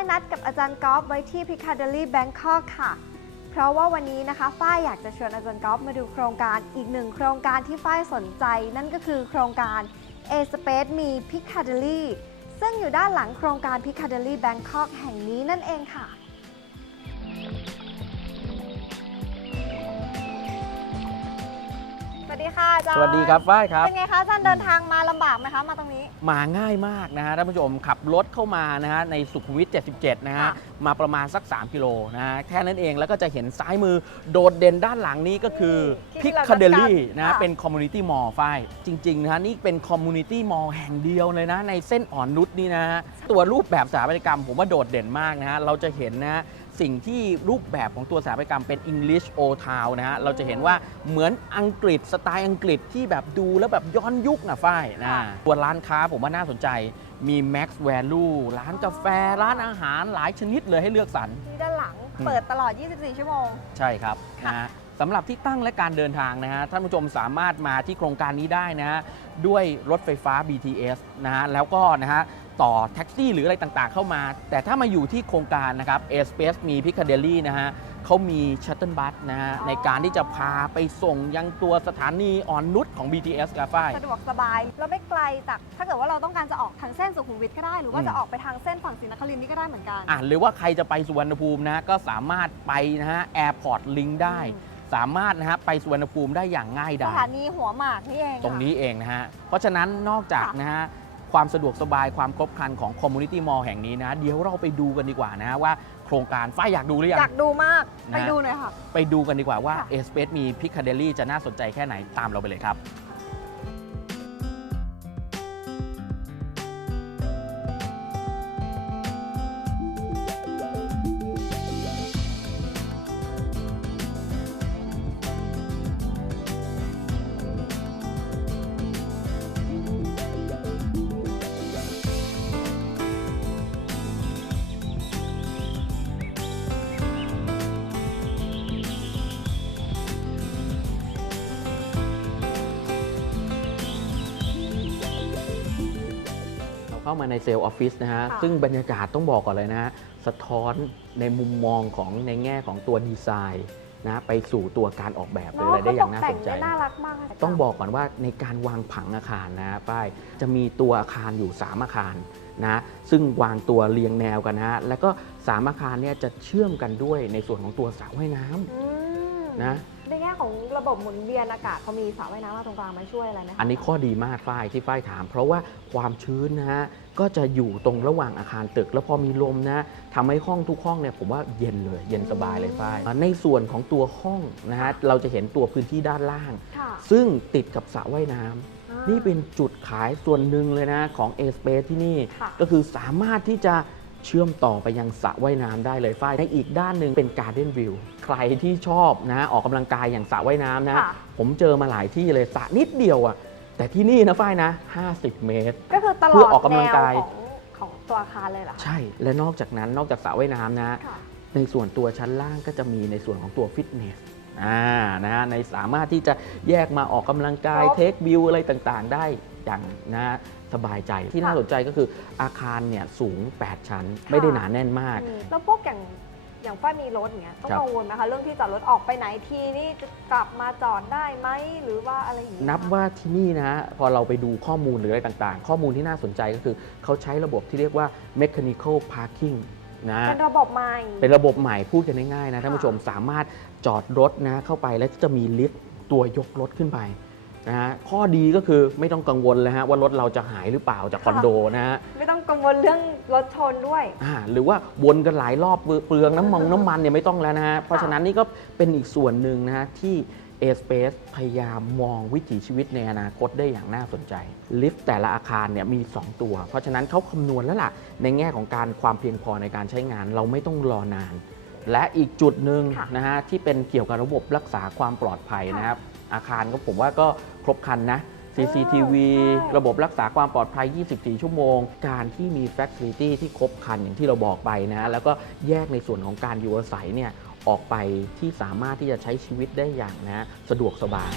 ฝ้นัดกับอาจารย์กอล์ฟไว้ที่ Piccadilly Bangkok ค่ะ เพราะว่าวันนี้นะคะฝ้ายอยากจะชวนอาจารย์กอล์ฟมาดูโครงการอีกหนึ่งโครงการที่ฝ้ายสนใจ นั่นก็คือโครงการ A Space มี Piccadilly ซึ่งอยู่ด้านหลังโครงการ Piccadilly Bangkok แห่งนี้นั่นเองค่ะ ดีค่ะอาจารย์สวัสดีครับฝ้ายครับ เป็นไงคะอาจารย์เดินทางมาลำบากไหมคะมาตรงนี้ มาง่ายมากนะฮะท่านผู้ชมขับรถเข้ามานะฮะในสุขุมวิท 77 นะฮะค่ะมาประมาณสัก 3 กิโลนะฮะแค่นั้นเองแล้วก็จะเห็นซ้ายมือโดดเด่นด้านหลังนี้ก็คือที่พิคเราคาเดนัดลี่กันนะฮะค่ะ เป็นคอมมูนิตี้มอลล์ฝ้ายจริงๆนะฮะนี่เป็นคอมมูนิตี้มอลล์แห่งเดียวเลยนะ ในเส้นอ่อนนุชนี่นะฮะตัวรูปแบบสถาปัตยกรรมผมว่าโดดเด่นมากนะฮะเราจะเห็นนะฮะ สิ่งที่รูปแบบของตัวสถาปัตยกรรมเป็น English Old Town นะฮะ เราจะเห็นว่าเหมือนอังกฤษสไตล์อังกฤษที่แบบดูแล้วแบบย้อนยุคนะฝ้ายนะค่ะตัวร้านค้าผมว่าน่าสนใจมี Max Value ร้านกาแฟ ร้านอาหารหลายชนิดเลยให้เลือกสรรที่ด้านหลังอืมเปิดตลอด 24 ชั่วโมง ใช่ครับค่ะนะฮะสำหรับที่ตั้งและการเดินทางนะฮะท่านผู้ชมสามารถมาที่โครงการนี้ได้นะฮะด้วยรถไฟฟ้า BTS นะฮะแล้วก็นะฮะ ต่อแท็กซี่หรืออะไรต่างๆ เข้ามา แต่ถ้ามาอยู่ที่โครงการนะครับ A Space มี Piccadilly นะฮะเขามีชัตเติลบัสนะฮะอ๋อในการที่จะพาไปส่งยังตัวสถานีอ่อนนุชของ BTS กาฝ้ายสะดวกสบายแล้วไม่ไกลจากถ้าเกิดว่าเราต้องการจะออกทางเส้นสุขุมวิทก็ได้ หรือว่าอืมจะออกไปทางเส้นฝั่งศรีนครินทร์นี่ก็ได้เหมือนกันอะหรือว่าใครจะไปสุวรรณภูมินะก็สามารถไปนะฮะแอร์พอร์ตลิงได้ สามารถนะฮะไปสุวรรณภูมิได้อย่างง่ายสดายถานีหัวหมากนี่เองตรงนี้ค่ะเองนะฮะเพราะฉะนั้นนอกจากค่ะนะฮะ ความสะดวกสบายความครบครันของคอมมูนิตี้มอลล์แห่งนี้นะ เดี๋ยวเราไปดูกันดีกว่านะว่าโครงการฝ้ายอยากดูหรือยัองยากดูมาก นะ ไปดูหน่อยค่ะ ไปดูกันดีกว่าว่าค่ะ เอสเปซมีพิคาเดลี่จะน่าสนใจแค่ไหนตามเราไปเลยครับ เราเข้ามาในเซลล์ออฟฟิศนะฮะค่ะซึ่งบรรยากาศต้องบอกก่อนเลยนะฮะ สะท้อนในมุมมองของในแง่ของตัวดีไซน์นะไปสู่ตัวการออกแบบหรือเนาะอะไรได้อย่างน่าเขตสกนแต่งใจได้น่ารักมากค่ะต้องบอกก่อนว่าในการวางผังอาคารนะป้ายจะมีตัวอาคารอยู่ 3 อาคารนะซึ่งวางตัวเรียงแนวกันนะฮะแล้วก็ 3 อาคารเนี่ยจะเชื่อมกันด้วยในส่วนของตัวสระว่ายน้ำอืมนะ ในแง่ของระบบหมุนเวียนอากาศเขามีสระว่ายน้ำมาตรงกลางมาช่วยอะไรไหมคะอันนี้ข้อดีมากฝ้ายที่ฝ้ายถาม เพราะว่าความชื้นนะฮะก็จะอยู่ตรงระหว่างอาคารตึก แล้วพอมีลมนะทำให้ห้องทุกห้องเนี่ยผมว่าเย็นเลยเย็นสบายเลยฝ้ายในส่วนของตัวห้องนะฮะเราจะเห็นตัวพื้นที่ด้านล่าง ค่ะซึ่งติดกับสระว่ายน้ำอ่านี่เป็นจุดขายส่วนหนึ่งเลยนะของ A Space ที่นี่ ค่ะ ก็คือสามารถที่จะ เชื่อมต่อไปยังสระว่ายน้ำได้เลยฝ้ายในอีกด้านหนึ่งเป็น Garden View ใครที่ชอบนะออกกำลังกายอย่างสระว่ายน้ำนะ ค่ะ ผมเจอมาหลายที่เลยสระนิดเดียวอะแต่ที่นี่นะฝ้ายนะ 50 เมตร ก็คือตลเพื่ออดออกกำลังกาย แนวของของตัวอาคารเลยเหรอคะใช่และนอกจากนั้นนอกจากสระว่ายน้ำนะ ค่ะ ในส่วนตัวชั้นล่างก็จะมีในส่วนของตัวฟิตเนส อ่า นะฮะ ในสามารถที่จะแยกมาออกกำลังกาย ครบ เทควิวอะไรต่างๆ ได้ อย่างนะสบายใจที่น่าค่ะสนใจก็คืออาคารเนี่ยสูง 8 ชั้น ไม่ได้หนาแน่นมากอืมแล้วพวกอย่างอย่างฝ้ายมีรถอย่างเงี้ยต้องครับกังวลไหมคะเรื่องที่จอดรถออกไปไหนทีนี่จะกลับมาจอดได้ไหมหรือว่าอะไรอย่างเงี้ยนับว่าที่นี่นะฮะพอเราไปดูข้อมูลหรืออะไรต่างๆ ข้อมูลที่น่าสนใจก็คือเขาใช้ระบบที่เรียกว่า mechanical parking นะเป็นระบบใหม่ เป็นระบบใหม่พูดกันง่ายๆนะท่านผู้ชมสามารถจอดรถนะเข้าไปแล้วจะมีลิฟต์ตัวยกรถขึ้นไป นะฮะข้อดีก็คือไม่ต้องกังวลเลยฮะว่ารถเราจะหายหรือเปล่าจากคอนโดนะฮะไม่ต้องกังวลเรื่องรถชนด้วย อ่าหรือว่าวนกันหลายรอบเปลืองน้ำมันน้ำมันเนี่ยไม่ต้องแล้วนะฮะเพราะฉะนั้นนี่ก็เป็นอีกส่วนหนึ่งนะฮะที่ A Space พยายามมองวิถีชีวิตในอนาคตได้อย่างน่าสนใจ ลิฟต์แต่ละอาคารเนี่ยมี 2 ตัว เพราะฉะนั้นเขาคำนวณแล้วล่ะ ในแง่ของการความเพียงพอในการใช้งานเราไม่ต้องรอนาน และอีกจุดหนึ่งค่ะนะฮะที่เป็นเกี่ยวกับระบบรักษาความปลอดภัยนะครับ อาคารก็ผมว่าก็ครบครันนะ CCTV ใช่ระบบรักษาความปลอดภัย 24 ชั่วโมง การที่มี Facility ที่ครบครันอย่างที่เราบอกไปนะ แล้วก็แยกในส่วนของการอยู่อาศัยเนี่ยออกไปที่สามารถที่จะใช้ชีวิตได้อย่างนะ สะดวกสบาย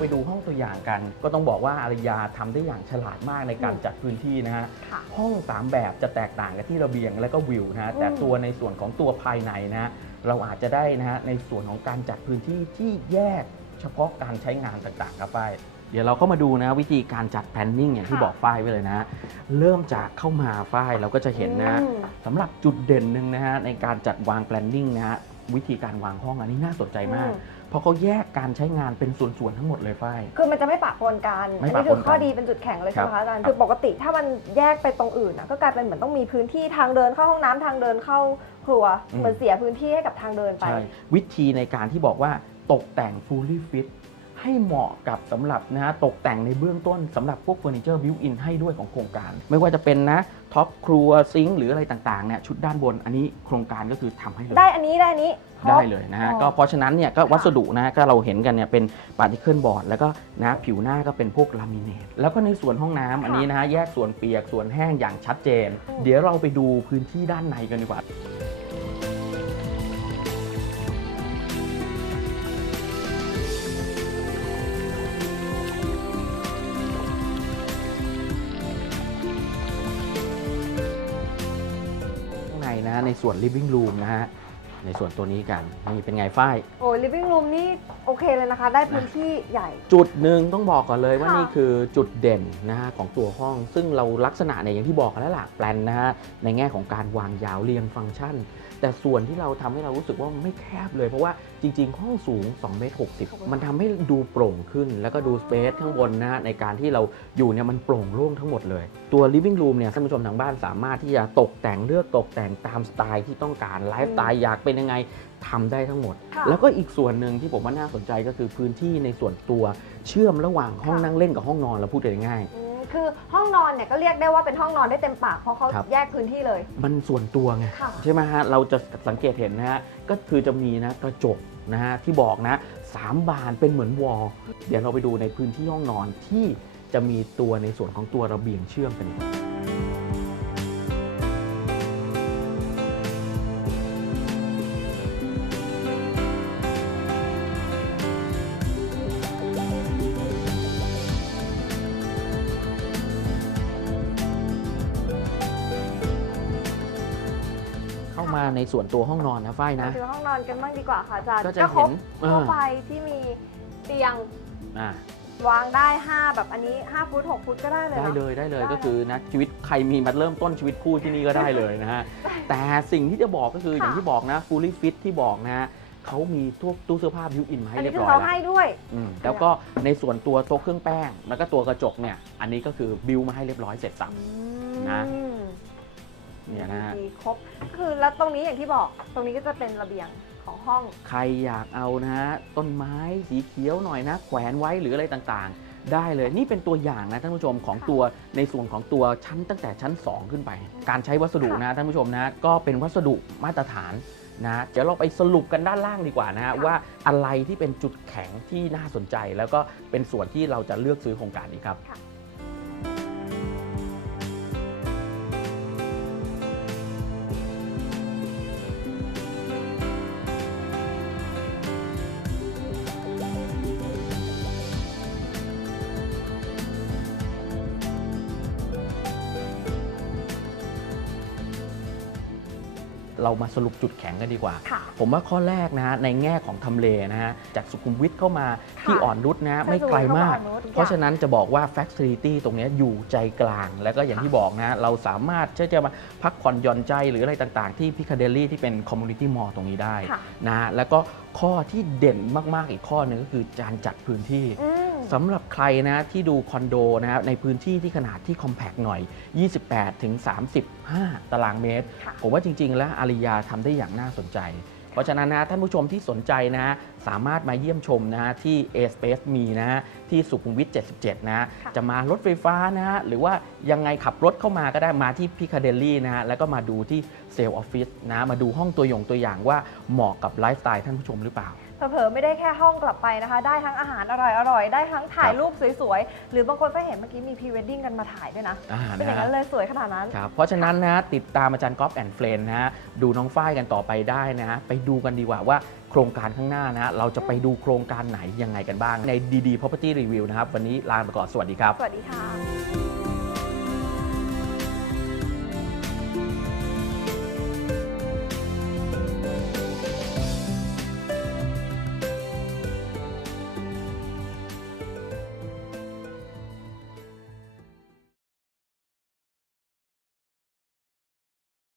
ไปดูห้องตัวอย่างกัน ก็ต้องบอกว่าอารยาทำได้อย่างฉลาดมากในการอืมจัดพื้นที่นะฮะค่ะห้อง 3 แบบจะแตกต่างกันที่ระเบียงและก็วิวนะฮะอืมแต่ตัวในส่วนของตัวภายในนะฮะเราอาจจะได้นะฮะในส่วนของการจัดพื้นที่ที่แยกเฉพาะการใช้งานต่างๆครับฝ้ายเดี๋ยวเราก็มาดูนะวิธีการจัด planning อย่างที่ค่ะบอกฝ้ายไว้เลยนะ เริ่มจากเข้ามาฝ้ายเราก็จะเห็นนะอืมสำหรับจุดเด่นหนึ่งนะฮะในการจัดวาง planning นะฮะ วิธีการวางห้องอันนี้น่าสนใจมาก อืม เพราะเขาแยกการใช้งานเป็นส่วนๆทั้งหมดเลยฝ้าย คือมันจะไม่ปะปนกันไม่อันปะนี้คือปนกันข้อดีเป็นจุดแข็งเลยใช่ไหมครัคะบอาจารย์ครับ คือปกติถ้ามันแยกไปตรงอื่นนะก็กลายเป็นเหมือนต้องมีพื้นที่ทางเดินเข้าห้องน้ำทางเดินเข้าครัวเหมือนเสียพื้นที่ให้กับทางเดินไป ใช่ วิธีในการที่บอกว่าตกแต่ง fully fit ให้เหมาะกับสำหรับนะฮะตกแต่งในเบื้องต้นสำหรับพวกเฟอร์นิเจอร์บิวอินให้ด้วยของโครงการ ไม่ว่าจะเป็นนะท็อปครัวซิงค์หรืออะไรต่างๆเนี่ยชุดด้านบนอันนี้โครงการก็คือทำให้เลย ได้อันนี้ได้อันนี้ครบได้เลยนะฮะอ๋อก็เพราะฉะนั้นเนี่ยก็วัสดุนะฮะก็เราเห็นกันเนี่ยเป็นปาร์ติเคิลบอร์ดแล้วก็นะผิวหน้าก็เป็นพวกลามิเนตแล้วก็ในส่วนห้องน้ำอันนี้นะฮะแยกส่วนเปียกส่วนแห้งอย่างชัดเจนอืมเดี๋ยวเราไปดูพื้นที่ด้านในกันดีกว่า นนะฮะในส่วน living room นะฮะในส่วนตัวนี้กันนี่เป็นไงฝ้าย โอ้ย living room นี่โอเคเลยนะคะ ได้พื้นที่ใหญ่ จุดหนึ่งต้องบอกก่อนเลยว่าค่ะนี่คือจุดเด่นนะฮะของตัวห้อง ซึ่งเราลักษณะเนี่ยอย่างที่บอกกันแล้วล่ะแปลนนะฮะในแง่ของการวางยาวเรียงฟังก์ชัน แต่ส่วนที่เราทำให้เรารู้สึกว่ามันไม่แคบเลย เพราะว่า จริง ๆ ห้องสูง2เมตร60 มันทำให้ดูโปร่งขึ้น แล้วก็ดูสเปซข้างบนนะฮะในการที่เราอยู่เนี่ยมันโปร่งโล่งทั้งหมดเลย ตัว living room เนี่ยท่านผู้ชมทางบ้านสามารถที่จะตกแต่งเลือกตกแต่งตามสไตล์ที่ต้องการไลฟ์สไตล์อยากเป็นยังไงทำได้ทั้งหมด ค่ะแล้วก็อีกส่วนหนึ่งที่ผมว่าน่าสนใจก็คือพื้นที่ในส่วนตัวเชื่อมระหว่างห้องค่ะ นั่งเล่นกับห้องนอนเราพูดกันง่าย อืมคือห้องนอนเนี่ยก็เรียกได้ว่าเป็นห้องนอนได้เต็มปากเพราะเขาครับ แยกพื้นที่เลย มันส่วนตัวไง ค่ะ ใช่ไหมฮะ เราจะสังเกตเห็นนะฮะ ก็คือจะมีนะกระจก นะฮะที่บอกนะสามบานเป็นเหมือนวอลเดี๋ยวเราไปดูในพื้นที่ห้องนอนที่จะมีตัวในส่วนของตัวระเบียงเชื่อมกัน มาในส่วนตัวห้องนอนนะฝ้ายนะ มาดูห้องนอนกันบ้างดีกว่าค่ะอาจารย์ก็จะครบเห็นทั่วอ่าไปที่มีเตียงอะวางได้ 5 แบบอันนี้ 5 ฟุต 6 ฟุตก็ได้เลยได้นะเลยได้เลยได้ ก็คือนะชีวิตใครมีมาเริ่มต้นชีวิตคู่ที่นี่ก็ได้เลยนะฮะ แต่สิ่งที่จะบอกก็คือค่ะอย่างที่บอกนะ fully fit ที่บอกนะฮะเขามีตู้ตู้เสื้อผ้าบิวอินมาให้อันเรีนี้ยบคือร้อยเขาแล้ว ให้ด้วย อืมแล้วก็ในส่วนตัวโต๊ะเครื่องแป้ง แล้วก็ตัวกระจกเนี่ย อันนี้ก็คือบิวมาให้เรียบร้อยเสร็จสับ นะ อืม เนี่ยนะฮะดีครบก็คือแล้วตรงนี้อย่างที่บอกตรงนี้ก็จะเป็นระเบียงของห้อง ใครอยากเอานะฮะต้นไม้สีเขียวหน่อยนะ แขวนไว้หรืออะไรต่างๆ ได้เลยนี่เป็นตัวอย่างนะท่านผู้ชมของตัวในส่วนของตัวชั้นตั้งแต่ชั้น 2 ขึ้นไป การใช้วัสดุนะท่านผู้ชมนะก็เป็นวัสดุมาตรฐานนะเดี๋ยวเราไปสรุปกันด้านล่างดีกว่านะฮะค่ะว่าอะไรที่เป็นจุดแข็งที่น่าสนใจ แล้วก็เป็นส่วนที่เราจะเลือกซื้อโครงการนี้ครับ เรามาสรุปจุดแข็งกันดีกว่าค่ะผมว่าข้อแรกนะฮะในแง่ของทำเลนะฮะจากสุขุมวิทเข้ามาค่ะที่อ่อนนุชนะฮะไม่ไกลมากเข้ามาอ่อนนุชเพราะฉะนั้นจะบอกว่า Facility ตรงเนี้ยอยู่ใจกลาง แล้วก็อย่างที่บอกนะเราสามารถที่จะมาพักผ่อนหย่อนใจหรืออะไรต่างๆ ที่พิคาเดลี่ที่เป็น Community Mall ตรงนี้ได้ค่ะนะฮะแล้วก็ข้อที่เด่นมากๆอีกข้อหนึงก็คือการจัดพื้นที่อืม สำหรับใครนะที่ดูคอนโดนะในพื้นที่ที่ขนาดที่คอมแพกหน่อย 28ถึง35 ตารางเมตรค่ะผมว่าจริง ๆ แล้วอาริยาทำได้อย่างน่าสนใจ เพราะฉะนั้นนะท่านผู้ชมที่สนใจนะฮะสามารถมาเยี่ยมชมนะฮะที่ A Space มีนะฮะที่สุขุมวิท 77 นะฮะค่ะจะมารถไฟฟ้านะฮะหรือว่ายังไงขับรถเข้ามาก็ได้มาที่พิคาเดลี่นะฮะแล้วก็มาดูที่เซลล์ออฟฟิศนะมาดูห้องตัวอย่างตัวอย่างว่าเหมาะกับไลฟ์สไตล์ท่านผู้ชมหรือเปล่า เผลอๆไม่ได้แค่ห้องกลับไปนะคะ ได้ทั้งอาหารอร่อยๆ ได้ทั้งถ่ายครับรูปสวยๆ หรือบางคนก็เห็นเมื่อกี้มีพรีเวดดิ้งกันมาถ่ายด้วยนะ อ่าเป็นอย่างนะนั้นฮะ เลยสวยขนาดนั้น ครับเพราะฉะนั้นนะฮะติดตามอาจารย์ก๊อฟแอนด์เฟรนนะฮะดูน้องฝ้ายกันต่อไปได้นะฮะไปดูกันดีกว่าว่าโครงการข้างหน้านะฮะเราจะไปดูโครงการไหนยังไงกันบ้างในดีๆ property review นะครับ วันนี้ลาไปก่อนสวัสดีครับ สวัสดีค่ะ